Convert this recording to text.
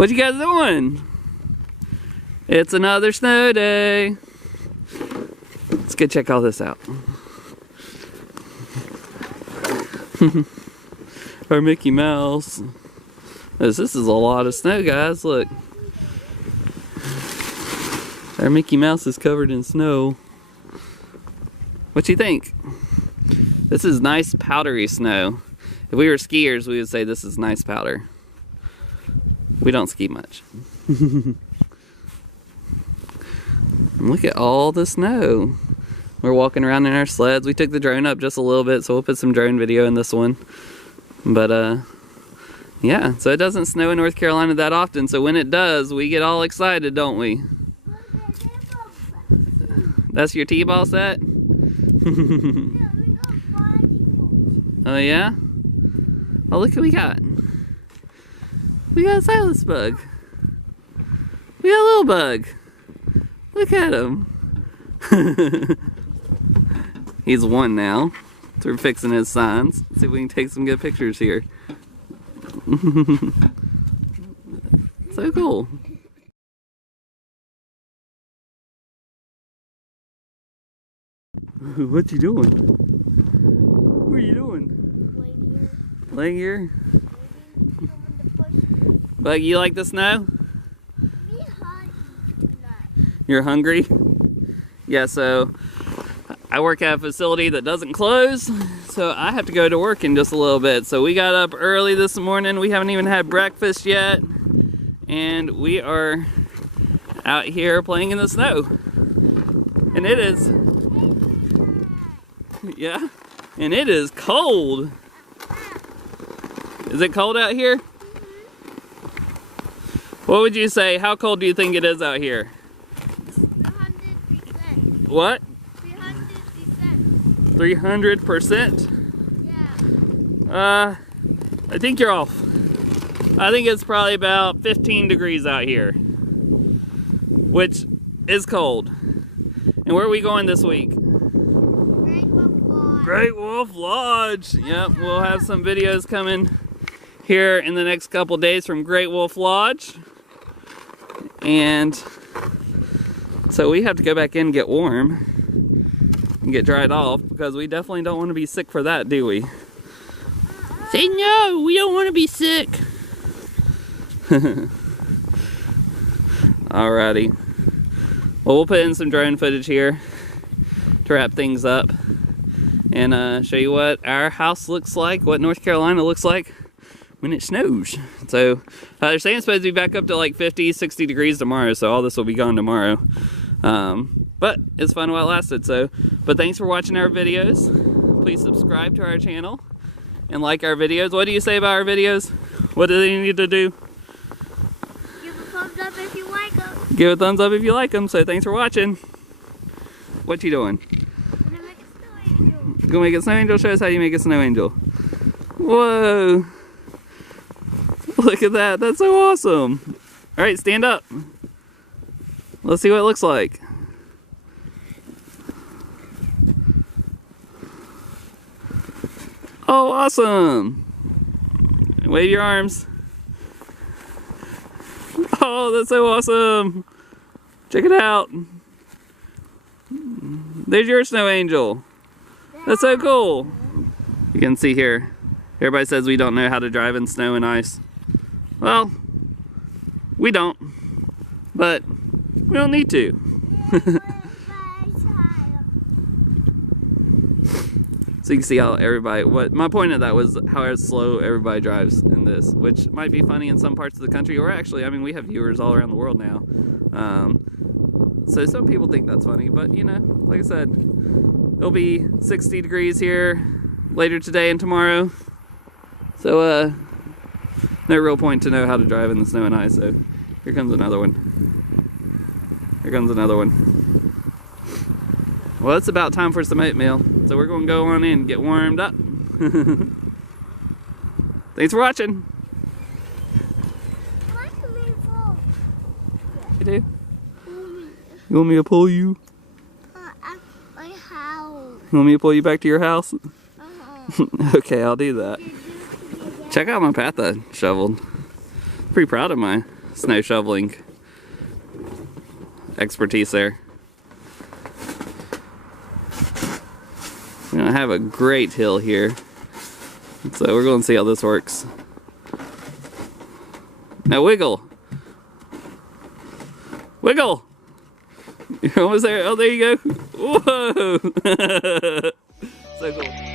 What you guys doing? It's another snow day. Let's go check all this out. Our Mickey Mouse. This is a lot of snow, guys. Look. Our Mickey Mouse is covered in snow. What you think? This is nice powdery snow. If we were skiers, we would say this is nice powder. We don't ski much. Look at all the snow. We're walking around in our sleds. We took the drone up just a little bit, so we'll put some drone video in this one. But yeah, so it doesn't snow in North Carolina that often, so when it does, we get all excited, don't we? That's your T-ball set? Oh yeah? Oh, look what we got. We got a Silas bug. We got a little bug. Look at him. He's one now. So we're fixing his signs. Let's see if we can take some good pictures here. So cool. What you doing? What are you doing? Laying here. Bug, you like the snow? You're hungry? Yeah, so I work at a facility that doesn't close, so I have to go to work in just a little bit. So we got up early this morning. We haven't even had breakfast yet, and we are out here playing in the snow. And it is, yeah, and it is cold. Is it cold out here? What would you say? How cold do you think it is out here? 300%. What? 300%. 300%? Yeah. I think you're off. I think it's probably about 15 degrees out here, which is cold. And where are we going this week? Great Wolf Lodge. Great Wolf Lodge. Yep, we'll have some videos coming here in the next couple days from Great Wolf Lodge. And so we have to go back in and get warm and get dried off, because we definitely don't want to be sick for that, do we? Say no, we don't want to be sick. Alrighty. Well, we'll put in some drone footage here to wrap things up and show you what our house looks like, what North Carolina looks like when it snows. So they're saying it's supposed to be back up to like 50, 60 degrees tomorrow, so all this will be gone tomorrow. But it's fun while it lasted. But thanks for watching our videos. Please subscribe to our channel and like our videos. What do you say about our videos? What do they need to do? Give a thumbs up if you like them. Give a thumbs up if you like them. So thanks for watching. What you doing? I'm gonna make a snow angel. You gonna make a snow angel? Show us how you make a snow angel. Whoa. Look at that. That's so awesome. All right, stand up. Let's see what it looks like. Oh, awesome. Wave your arms. Oh, that's so awesome. Check it out. There's your snow angel. That's so cool. You can see here, everybody says we don't know how to drive in snow and ice. Well, we don't, but we don't need to. So you can see how everybody, my point of that was how slow everybody drives in this, which might be funny in some parts of the country, or actually, I mean, we have viewers all around the world now. So some people think that's funny, but you know, like I said, it'll be 60 degrees here later today and tomorrow. So, no real point to know how to drive in the snow and ice, so here comes another one. Here comes another one. Well, it's about time for some oatmeal, so we're going to go on in and get warmed up. Thanks for watching. You do? You want me to pull you? At my house. You want me to pull you back to your house? Uh-huh. Okay, I'll do that. Check out my path I shoveled. Pretty proud of my snow shoveling expertise there. We're gonna have a great hill here, so we're going to see how this works. Now wiggle, wiggle. You're almost there. Oh, there you go. Whoa! So cool.